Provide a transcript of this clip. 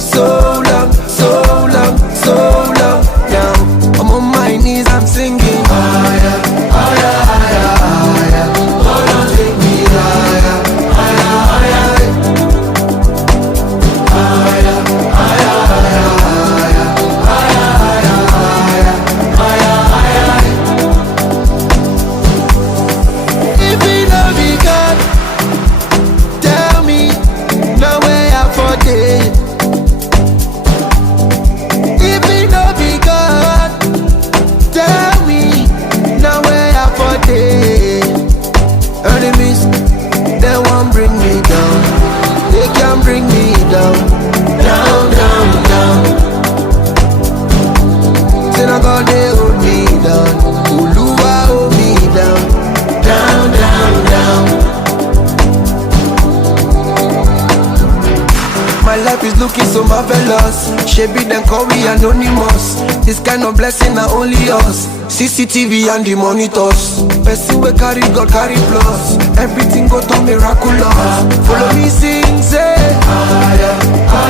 so long, so long, so long. Now I'm on my knees, I'm singing higher, higher, higher, higher. Oh Lord, take me higher, higher, higher, higher, higher, higher, higher, higher, higher. If it don't be God, tell me now where I for day. If it don't be God, tell me now where I for day. Enemies, they won't bring me down. They can't bring me down, down, down, down. Say now God they hold me down. Oluwa hold me down, down, down, down. My life is looking so marvelous. Shebi then call we anonymous. This kind of blessing are only us. CCTV and the monitors. Person we carry God carry plus. Everything go to miraculous. Follow me sing say higher, higher.